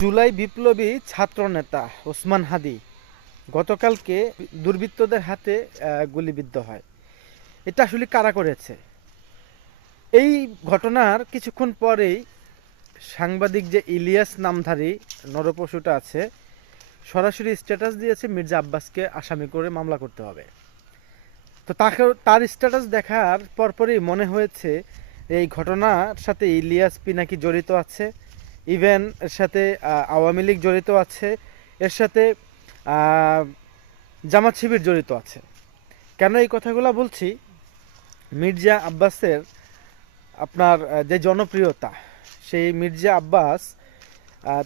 জুলাই বিপ্লবী ছাত্র নেতা ওসমান হাদি গতকালকে দুর্বৃত্তদের হাতে গুলিবিদ্ধ হয়। এটা আসলে কারা করেছে? এই ঘটনার কিছুক্ষণ পরেই সাংবাদিক যে ইলিয়াস নামধারী নরপশুটা আছে সরাসরি স্ট্যাটাস দিয়েছে মির্জা আব্বাসকে আসামি করে মামলা করতে হবে। তো তার স্ট্যাটাস দেখার পরপরই মনে হয়েছে এই ঘটনার সাথে ইলিয়াস পিনাকি জড়িত আছে, ইভেন এর সাথে আওয়ামী লীগ জড়িত আছে, এর সাথে জামাত শিবির জড়িত আছে। কেন এই কথাগুলো বলছি? মির্জা আব্বাসের আপনার যে জনপ্রিয়তা, সেই মির্জা আব্বাস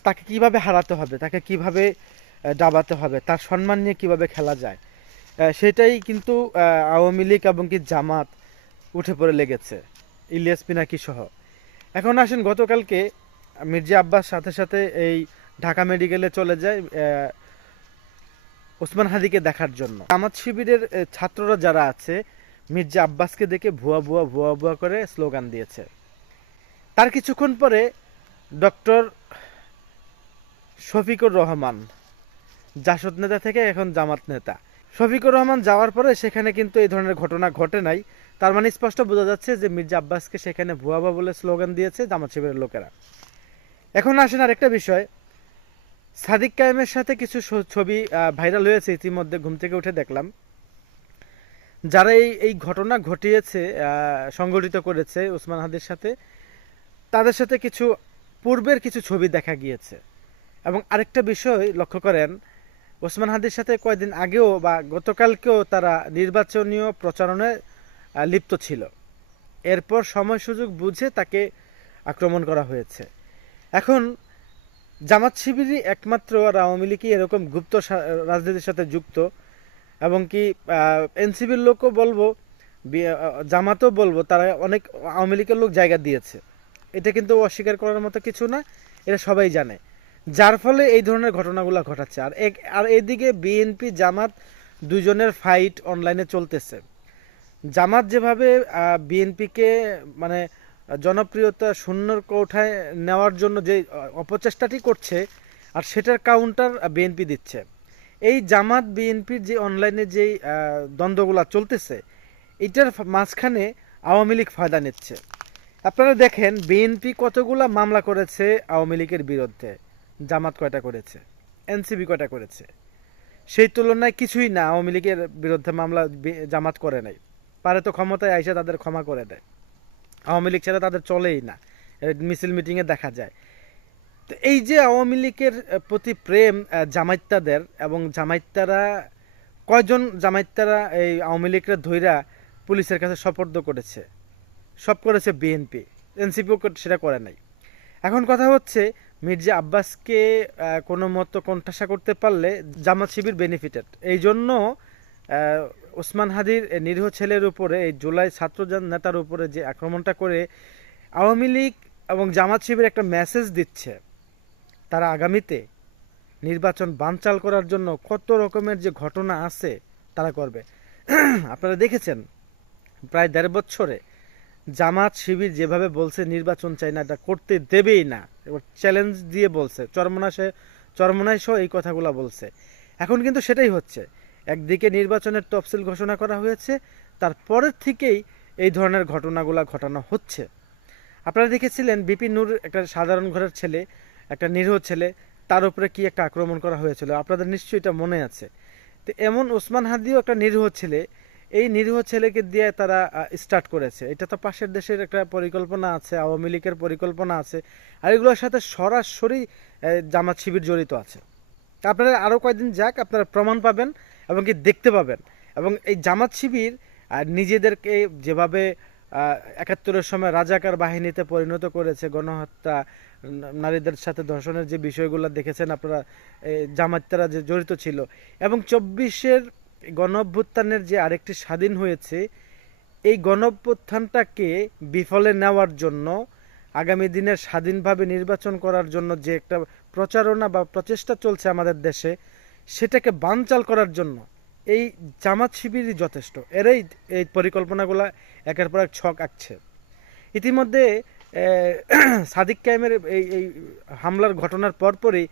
তাকে কিভাবে হারাতে হবে, তাকে কিভাবে ডাবাতে হবে, তার সম্মান নিয়ে কিভাবে খেলা যায়, সেটাই কিন্তু আওয়ামী লীগ এবং কি জামাত উঠে পড়ে লেগেছে, ইলিয়াস পিনাকি সহ। এখন আসেন, গতকালকে মির্জা আব্বাস সাথে সাথে এই ঢাকা মেডিকেলে চলে যায় ওসমান হাদিকে দেখার জন্য। জামাত শিবিরের ছাত্ররা যারা আছে মির্জা আব্বাসকে দেখে ভুয়া ভুয়া ভুয়া ভুয়া করে স্লোগান দিয়েছে। তার কিছুক্ষণ পরে ডক্টর শফিকুর রহমান, জাসদ নেতা থেকে এখন জামাত নেতা, শফিকুর রহমান যাওয়ার পরে সেখানে কিন্তু এই ধরনের ঘটনা ঘটে নাই। তার মানে স্পষ্ট বোঝা যাচ্ছে যে মির্জা আব্বাসকে সেখানে ভুয়া ভুয়া বলে স্লোগান দিয়েছে জামাত শিবিরের লোকেরা। এখন আসেন আরেকটা বিষয়, সাদিক কায়েমের সাথে কিছু ছবি ভাইরাল হয়েছে ইতিমধ্যে, ঘুম থেকে উঠে দেখলাম। যারা এই ঘটনা ঘটিয়েছে, সংগঠিত করেছে ওসমান হাদির সাথে, তাদের সাথে কিছু পূর্বের কিছু ছবি দেখা গিয়েছে। এবং আরেকটা বিষয় লক্ষ্য করেন, ওসমান হাদির সাথে কয়েকদিন আগেও বা গতকালকেও তারা নির্বাচনীয় প্রচারণায় লিপ্ত ছিল। এরপর সময় সুযোগ বুঝে তাকে আক্রমণ করা হয়েছে। এখন জামাত শিবিরই একমাত্র, আর আওয়ামী লীগই এরকম গুপ্ত রাজনীতির সাথে যুক্ত, এবং কি এনসিবির লোকও বলবো, জামাতও বলবো, তারা অনেক আওয়ামী লীগের লোক জায়গা দিয়েছে। এটা কিন্তু অস্বীকার করার মতো কিছু না, এটা সবাই জানে। যার ফলে এই ধরনের ঘটনাগুলো ঘটাচ্ছে। আর এদিকে বিএনপি জামাত দুজনের ফাইট অনলাইনে চলতেছে। জামাত যেভাবে বিএনপিকে মানে জনপ্রিয়তা শূন্যর কোঠায় নেওয়ার জন্য যে অপচেষ্টাটি করছে, আর সেটার কাউন্টার বিএনপি দিচ্ছে। এই জামাত বিএনপির যে অনলাইনে যেই দ্বন্দ্বগুলো চলতেছে, এটার মাঝখানে আওয়ামী লীগ ফায়দা নিচ্ছে। আপনারা দেখেন বিএনপি কতগুলা মামলা করেছে আওয়ামী লীগের বিরুদ্ধে, জামাত কয়টা করেছে, এনসিবি কয়টা করেছে? সেই তুলনায় কিছুই না। আওয়ামী লীগের বিরুদ্ধে মামলা জামাত করে নাই। পারে তো ক্ষমতায় আইসা তাদের ক্ষমা করে দেয়। আওয়ামী লীগ ছাড়া তাদের চলেই না, মিছিল মিটিংয়ে দেখা যায়। তো এই যে আওয়ামী লীগের প্রতি প্রেম জামাইত্যাদের, এবং জামাইত্যারা কয়জন জামাইত্যারা এই আওয়ামী লীগরা ধইরা পুলিশের কাছে সোপর্দ করেছে? সব করেছে বিএনপি, এনসিপিও সেটা করে নাই। এখন কথা হচ্ছে, মির্জা আব্বাসকে কোনো মতো কোণঠাসা করতে পারলে জামাত শিবির বেনিফিটেড। এই জন্য ওসমান হাদির নিরীহ ছেলের উপরে, এই জুলাই ছাত্র নেতার উপরে যে আক্রমণটা করে আওয়ামী লীগ এবং জামাত শিবির একটা মেসেজ দিচ্ছে, তারা আগামীতে নির্বাচন বানচাল করার জন্য কত রকমের যে ঘটনা আছে তারা করবে। আপনারা দেখেছেন প্রায় ১.৫ বছরে জামাত শিবির যেভাবে বলছে নির্বাচন চাই না, এটা করতে দেবেই না, এবার চ্যালেঞ্জ দিয়ে বলছে, চরমনায় সহ এই কথাগুলো বলছে। এখন কিন্তু সেটাই হচ্ছে। একদিকে নির্বাচনের তফসিল ঘোষণা করা হয়েছে, তারপরের থেকেই এই ধরনের ঘটনাগুলো ঘটানো হচ্ছে। আপনারা দেখেছিলেন বিপি নূর, একটা সাধারণ ঘরের ছেলে, একটা নিরীহ ছেলে, তার উপরে কি একটা আক্রমণ করা হয়েছিল, আপনাদের নিশ্চয়ই এটা মনে আছে। তো এমন ওসমান হাদিও একটা নিরীহ ছেলে, এই নিরীহ ছেলেকে দিয়ে তারা স্টার্ট করেছে। এটা তো পাশের দেশের একটা পরিকল্পনা আছে, আওয়ামী লীগের পরিকল্পনা আছে, আর এগুলোর সাথে সরাসরি জামাত শিবির জড়িত আছে। আপনারা আরও কয়েকদিন যাক, আপনারা প্রমাণ পাবেন এবং কি দেখতে পাবেন। এবং এই জামাত শিবির নিজেদেরকে যেভাবে ৭১-এর সময় রাজাকার বাহিনীতে পরিণত করেছে, গণহত্যা, নারীদের সাথে ধর্ষণের যে বিষয়গুলো দেখেছেন আপনারা, জামাতরা যে জড়িত ছিল, এবং ২৪-এর গণঅভ্যুত্থানের যে আরেকটি স্বাধীন হয়েছে, এই গণঅভ্যুত্থানটাকে বিফলে নেওয়ার জন্য, আগামী দিনের স্বাধীনভাবে নির্বাচন করার জন্য যে একটা প্রচারণা বা প্রচেষ্টা চলছে আমাদের দেশে, সেটাকে বানচাল করার জন্য এই জামাত শিবিরই যথেষ্ট। এরাই এই পরিকল্পনাগুলো একের পর এক ছক আঁকছে। ইতিমধ্যে সাদিক কায়েমের এই হামলার ঘটনার পরপরই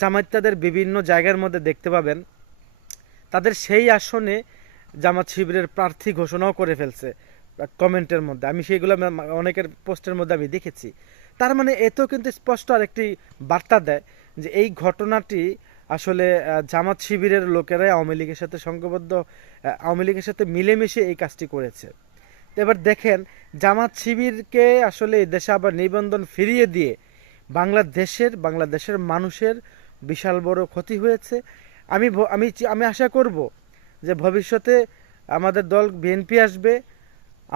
জামায়াতদের বিভিন্ন জায়গার মধ্যে দেখতে পাবেন তাদের সেই আসনে জামাত শিবিরের প্রার্থী ঘোষণাও করে ফেলছে কমেন্টের মধ্যে। আমি সেইগুলো অনেকের পোস্টের মধ্যে আমি দেখেছি। তার মানে এতেও কিন্তু স্পষ্ট আরেকটি বার্তা দেয় যে এই ঘটনাটি আসলে জামাত শিবিরের লোকেরাই আওয়ামী লীগের সাথে সংঘবদ্ধ, আওয়ামী লীগের সাথে মিলেমিশে এই কাজটি করেছে। তো এবার দেখেন জামাত শিবিরকে আসলে এই দেশে আবার নিবন্ধন ফিরিয়ে দিয়ে বাংলাদেশের মানুষের বিশাল বড় ক্ষতি হয়েছে। আমি আমি আমি আশা করব যে ভবিষ্যতে আমাদের দল বিএনপি আসবে।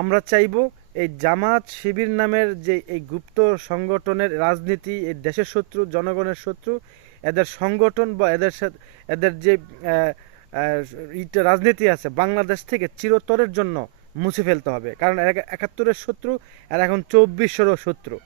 আমরা চাইব এই জামাত শিবির নামের যে এই গুপ্ত সংগঠনের রাজনীতি, এই দেশের শত্রু, জনগণের শত্রু, এদের সংগঠন বা এদের যে রাজনীতি আছে বাংলাদেশ থেকে চিরতরের জন্য মুছে ফেলতে হবে। কারণ ৭১-এর শত্রু আর এখন ২৪-এরও শত্রু।